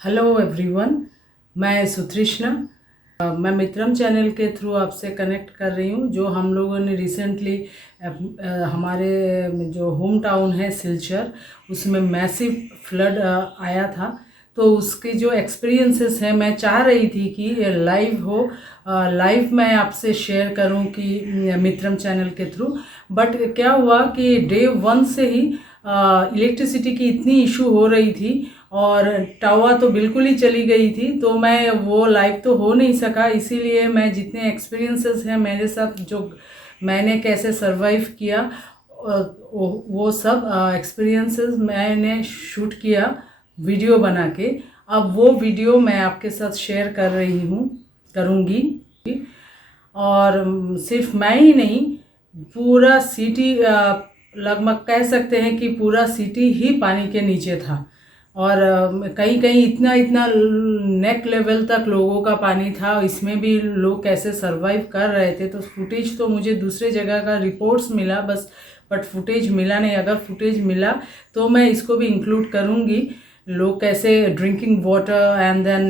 Hello everyone, मैं सुतृष्णा। मैं मित्रम channel के थ्रू आपसे कनेक्ट कर रही हूँ। जो हम लोगों ने रिसेंटली हमारे जो होम टाउन है सिलचर, उसमें मैसिव फ्लड आया था। तो उसकी जो एक्सपीरियंसेस है, मैं चाह रही थी कि लाइव हो, लाइव मैं आपसे शेयर करूं कि मित्रम चैनल के थ्रू। बट क्या हुआ कि डे वन से ही इलेक्ट्रिसिटी की इतनी इशू हो रही थी और टावा तो बिल्कुल ही चली गई थी, तो मैं वो लाइव तो हो नहीं सका। इसीलिए मैं जितने एक्सपीरियंसेस हैं मेरे साथ, जो मैंने कैसे सरवाइव किया, वो सब एक्सपीरियंसेस मैंने शूट किया वीडियो बना के। अब वो वीडियो मैं आपके साथ शेयर कर रही हूँ, करूँगी। और सिर्फ मैं ही नहीं, पूरा सिटी, लगभग कह सकते हैं कि पूरा सिटी ही पानी के नीचे था। और कहीं कहीं इतना इतना नेक लेवल तक लोगों का पानी था। इसमें भी लोग कैसे सरवाइव कर रहे थे, तो फुटेज तो मुझे दूसरे जगह का रिपोर्ट्स मिला बस, बट फुटेज मिला नहीं। अगर फुटेज मिला तो मैं इसको भी इंक्लूड करूँगी। लोग कैसे drinking water and then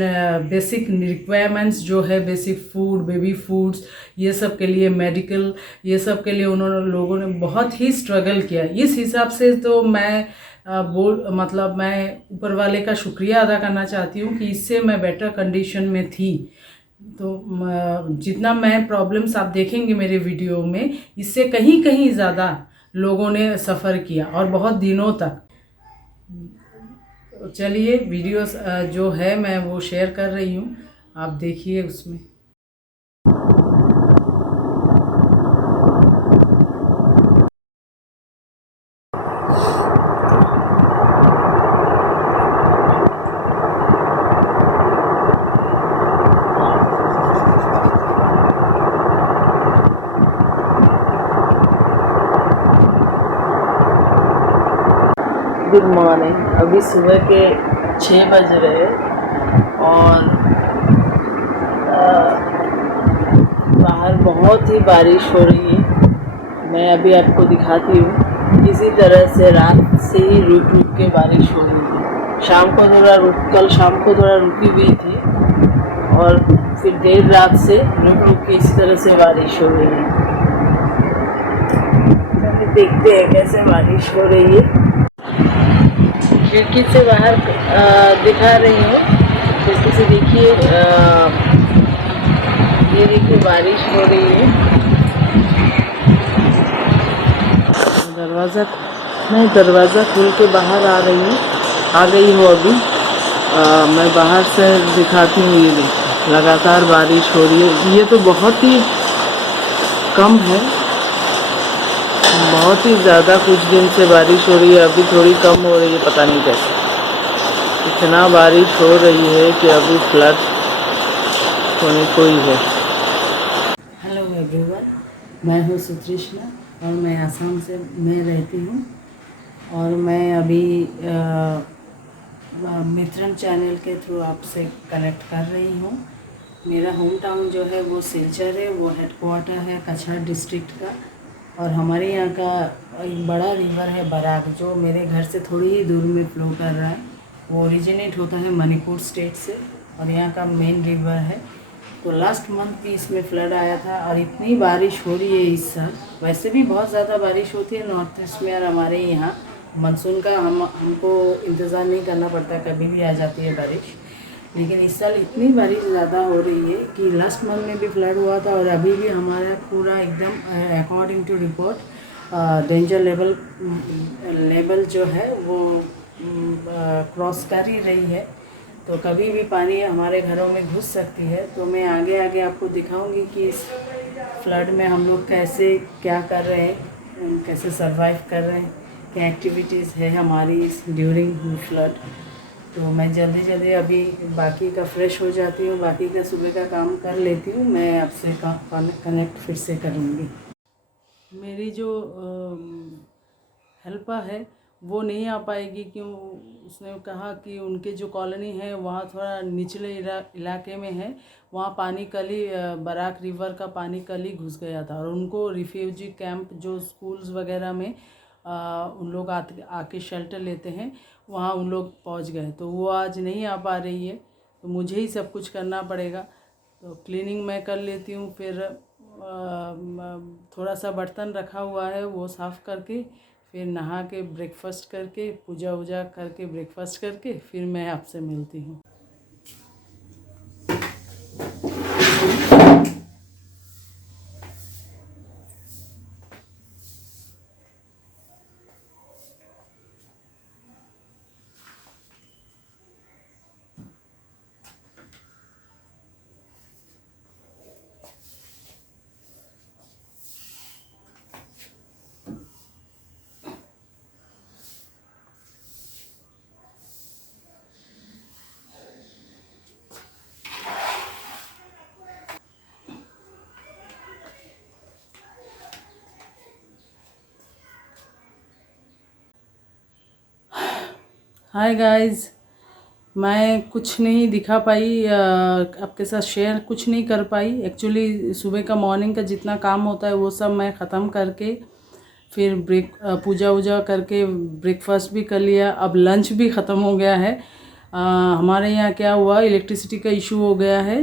basic requirements जो है, बेसिक फूड, बेबी फूड्स, ये सब के लिए, मेडिकल, ये सब के लिए उन्होंने, लोगों ने बहुत ही स्ट्रगल किया। इस हिसाब से तो मैं मतलब मैं ऊपर वाले का शुक्रिया अदा करना चाहती हूँ कि इससे मैं बेटर कंडीशन में थी। तो जितना मैं प्रॉब्लम्स आप देखेंगे मेरे वीडियो में, इससे कहीं कहीं ज़्यादा लोगों ने सफ़र किया और बहुत दिनों तक। तो चलिए वीडियोस जो है मैं वो शेयर कर रही हूँ, आप देखिए उसमें। Good morning. अभी सुबह के 6 बज रहे और बाहर बहुत ही बारिश हो रही है। मैं अभी आपको दिखाती हूँ। इसी तरह से रात से ही रुक रुक के बारिश हो रही है। शाम को थोड़ा कल शाम को थोड़ा रुकी हुई थी और फिर देर रात से रुक रुक के इसी तरह से बारिश हो रही है। देखते हैं कैसे बारिश हो रही है। खिड़की से बाहर दिखा रही हूँ। खिड़की से देखिए, ये देखिए बारिश हो रही है। दरवाज़ा खोल के बाहर आ रही हूँ, आ गई हूँ अभी। मैं बाहर से दिखाती हूँ। ये देखिए लगातार बारिश हो रही है। ये तो बहुत ही कम है, बहुत ही ज़्यादा कुछ दिन से बारिश हो रही है। अभी थोड़ी कम हो रही है, पता नहीं कैसे। इतना बारिश हो रही है कि अभी फ्लड होने को ही है। हेलो एवरीवन, मैं हूँ सुतृष्णा और मैं आसाम से मैं रहती हूँ। और मैं अभी मित्रम चैनल के थ्रू आपसे कनेक्ट कर रही हूँ। मेरा होम टाउन जो है वो सिलचर है, वो हेडक्वार्टर है कछार डिस्ट्रिक्ट का। और हमारे यहाँ का एक बड़ा रिवर है बराक, जो मेरे घर से थोड़ी ही दूर में फ्लो कर रहा है। वो ओरिजिनेट होता है मणिपुर स्टेट से और यहाँ का मेन रिवर है। तो लास्ट मंथ भी इसमें फ्लड आया था और इतनी बारिश हो रही है इस साल। वैसे भी बहुत ज़्यादा बारिश होती है नॉर्थ ईस्ट में, और हमारे यहाँ मानसून का हमको इंतज़ार नहीं करना पड़ता, कभी भी आ जाती है बारिश। लेकिन इस साल इतनी बारिश ज़्यादा हो रही है कि लास्ट मंथ में भी फ्लड हुआ था और अभी भी हमारा पूरा एकदम according to report danger level जो है वो क्रॉस कर ही रही है। तो कभी भी पानी हमारे घरों में घुस सकती है। तो मैं आगे आगे आपको दिखाऊंगी कि इस फ्लड में हम लोग कैसे क्या कर रहे हैं, कैसे सरवाइव कर रहे हैं, क्या एक्टिविटीज़ है हमारी इस ड्यूरिंग फ्लड। तो मैं जल्दी जल्दी अभी बाकी का फ्रेश हो जाती हूँ, बाकी का सुबह का काम कर लेती हूँ। मैं आपसे कनेक्ट फिर से करूँगी। मेरी जो हेल्पर है वो नहीं आ पाएगी, क्यों? उसने कहा कि उनके जो कॉलोनी है वहाँ थोड़ा निचले इलाके में है। वहाँ पानी कल ही बराक रिवर का पानी कल ही घुस गया था और उनको रिफ्यूजी कैंप जो स्कूल्स वगैरह में उन लोग आके शेल्टर लेते हैं, वहाँ उन लोग पहुँच गए, तो वो आज नहीं आ पा रही है, तो मुझे ही सब कुछ करना पड़ेगा। तो क्लीनिंग मैं कर लेती हूँ, फिर थोड़ा सा बर्तन रखा हुआ है वो साफ़ करके, फिर नहा के ब्रेकफास्ट करके, पूजा वूजा करके ब्रेकफास्ट करके फिर मैं आपसे मिलती हूँ। हाय गाइस, मैं कुछ नहीं दिखा पाई, आपके साथ शेयर कुछ नहीं कर पाई। एक्चुअली सुबह का मॉर्निंग का जितना काम होता है वो सब मैं ख़त्म करके फिर पूजा वूजा करके ब्रेकफास्ट भी कर लिया। अब लंच भी ख़त्म हो गया है। हमारे यहाँ क्या हुआ, इलेक्ट्रिसिटी का इशू हो गया है।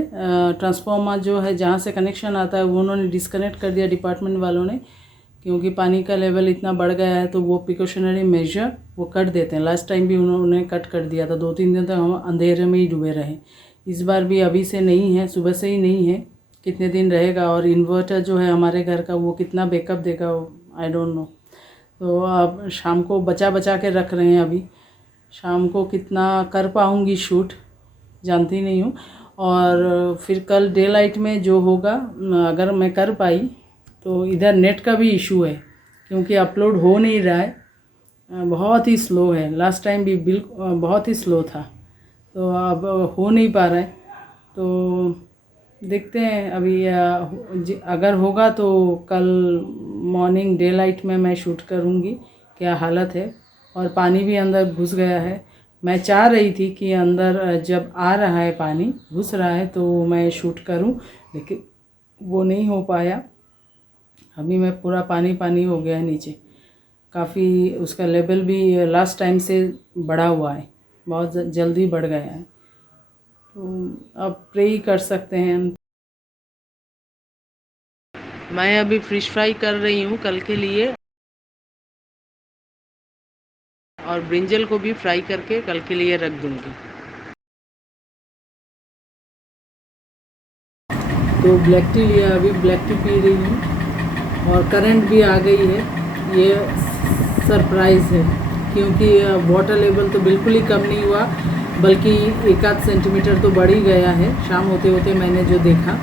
ट्रांसफार्मर जो है जहाँ से कनेक्शन आता है वो उन्होंने डिस्कनेक्ट कर दिया डिपार्टमेंट वालों ने, क्योंकि पानी का लेवल इतना बढ़ गया है, तो वो प्रिकॉशनरी मेजर वो कट देते हैं। लास्ट टाइम भी उन्होंने कट कर दिया था, 2-3 दिन तक हम अंधेरे में ही डूबे रहे। इस बार भी अभी से नहीं है, सुबह से ही नहीं है, कितने दिन रहेगा। और इन्वर्टर जो है हमारे घर का वो कितना बैकअप देगा आई डोंट नो। तो अब शाम को बचा बचा के रख रहे हैं। अभी शाम को कितना कर पाऊँगी शूट जानती नहीं हूँ। और फिर कल डे लाइट में जो होगा, अगर मैं कर पाई तो इधर नेट का भी इशू है, क्योंकि अपलोड हो नहीं रहा है, बहुत ही स्लो है। लास्ट टाइम भी बहुत ही स्लो था, तो अब हो नहीं पा रहा है। तो देखते हैं अभी, अगर होगा तो कल मॉर्निंग डे लाइट में मैं शूट करूँगी क्या हालत है। और पानी भी अंदर घुस गया है। मैं चाह रही थी कि अंदर जब आ रहा है पानी घुस रहा है तो मैं शूट करूं, लेकिन वो नहीं हो पाया। अभी मैं पूरा पानी पानी हो गया है नीचे, काफ़ी उसका लेवल भी लास्ट टाइम से बढ़ा हुआ है, बहुत जल्दी बढ़ गया है। तो अब प्रे ही कर सकते हैं। मैं अभी फिश फ्राई कर रही हूँ कल के लिए, और ब्रिंजल को भी फ्राई करके कल के लिए रख दूँगी। तो ब्लैक टी लिया, अभी ब्लैक टी पी रही हूँ। और करंट भी आ गई है, ये सरप्राइज़ है, क्योंकि वाटर लेवल तो बिल्कुल ही कम नहीं हुआ, बल्कि 1-8 सेंटीमीटर तो बढ़ ही गया है शाम होते होते मैंने जो देखा।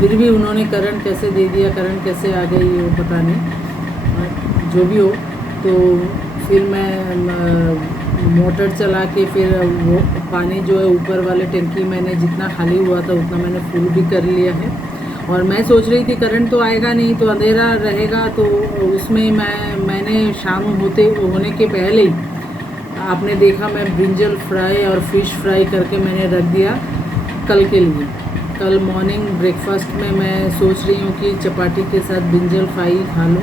फिर भी उन्होंने करंट कैसे दे दिया, करंट कैसे आ गई वो पता नहीं, जो भी हो। तो फिर मैं मोटर चला के फिर वो पानी जो है ऊपर वाले टंकी मैंने जितना खाली हुआ था उतना मैंने फुल भी कर लिया है। और मैं सोच रही थी करंट तो आएगा नहीं, तो अंधेरा रहेगा, तो उसमें मैंने शाम होने के पहले ही आपने देखा मैं ब्रिंजल फ्राई और फ़िश फ्राई करके मैंने रख दिया कल के लिए। कल मॉर्निंग ब्रेकफास्ट में मैं सोच रही हूँ कि चपाती के साथ ब्रिंजल फ्राई खा लूँ,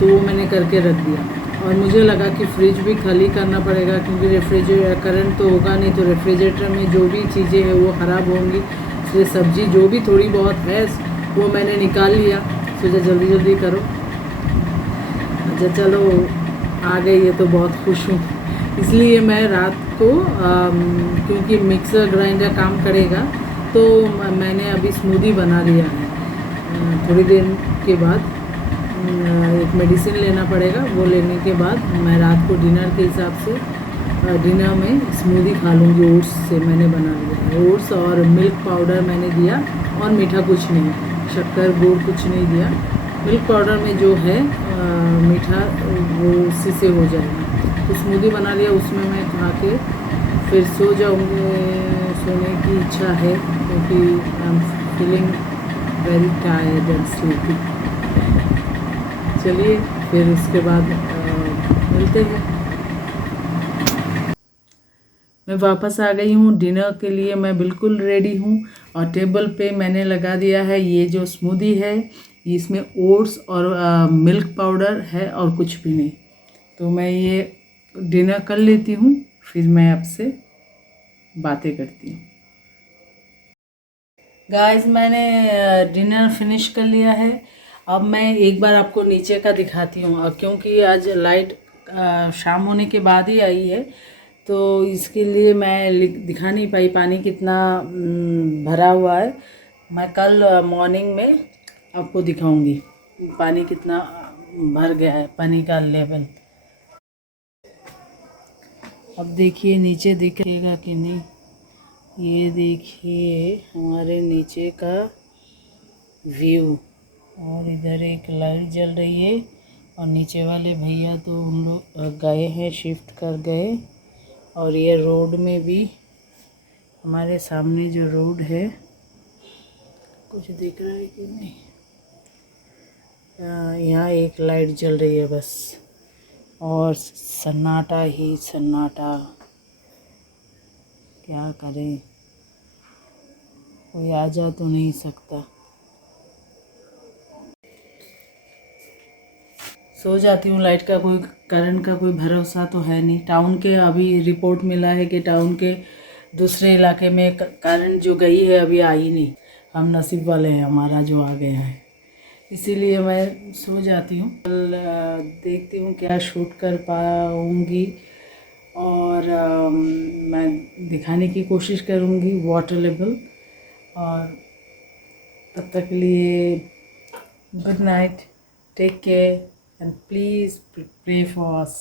तो वो मैंने करके रख दिया। और मुझे लगा कि फ्रिज भी खाली करना पड़ेगा, क्योंकि रेफ्रिजरेटर करंट तो होगा नहीं, तो रेफ्रिजरेटर में जो भी चीज़ें हैं वो ख़राब होंगी। इसलिए सब्ज़ी जो भी थोड़ी बहुत है वो मैंने निकाल लिया, सोचा जल्दी जल्दी करो। अच्छा चलो आ गई है तो बहुत खुश हूँ। इसलिए मैं रात को क्योंकि मिक्सर ग्राइंडर काम करेगा, तो मैंने अभी स्मूदी बना लिया है। थोड़ी देर के बाद एक मेडिसिन लेना पड़ेगा, वो लेने के बाद मैं रात को डिनर के हिसाब से डिनर में स्मूदी खा लूँगी। ओट्स से मैंने बना लिया है, ओट्स और मिल्क पाउडर मैंने दिया, और मीठा कुछ नहीं, शक्कर गुड़ कुछ नहीं दिया। मिल्क पाउडर में जो है मीठा वो उसी से हो जाएगा। तो स्मूदी बना लिया, उसमें मैं खा के फिर सो जाऊँगी। सोने की इच्छा है, क्योंकि I am feeling very tired and sleepy. चलिए फिर उसके बाद मिलते हैं। मैं वापस आ गई हूँ डिनर के लिए, मैं बिल्कुल रेडी हूँ। और टेबल पे मैंने लगा दिया है ये जो स्मूदी है, इसमें ओट्स और मिल्क पाउडर है और कुछ भी नहीं। तो मैं ये डिनर कर लेती हूँ, फिर मैं आपसे बातें करती हूँ। गाइस, मैंने डिनर फिनिश कर लिया है। अब मैं एक बार आपको नीचे का दिखाती हूँ, क्योंकि आज लाइट शाम होने के बाद ही आई है, तो इसके लिए मैं दिखा नहीं पाई पानी कितना भरा हुआ है। मैं कल मॉर्निंग में आपको दिखाऊंगी पानी कितना भर गया है, पानी का लेवल। अब देखिए नीचे दिखेगा कि नहीं, ये देखिए हमारे नीचे का व्यू। और इधर एक लाइट जल रही है, और नीचे वाले भैया तो उन लोग गए हैं, शिफ्ट कर गए। और ये रोड में भी, हमारे सामने जो रोड है, कुछ दिख रहा है कि नहीं, यहाँ एक लाइट जल रही है बस, और सन्नाटा ही सन्नाटा। क्या करें, कोई आ जा तो नहीं सकता। सो जाती हूँ, लाइट का कोई करंट का कोई भरोसा तो है नहीं। टाउन के अभी रिपोर्ट मिला है कि टाउन के दूसरे इलाके में करंट जो गई है अभी आई नहीं। हम नसीब वाले हैं, हमारा जो आ गया है, इसीलिए मैं सो जाती हूँ। कल देखती हूँ क्या शूट कर पाऊँगी, और मैं दिखाने की कोशिश करूँगी वाटर लेवल। और तब तक के लिए good night, take care, and please pray for us.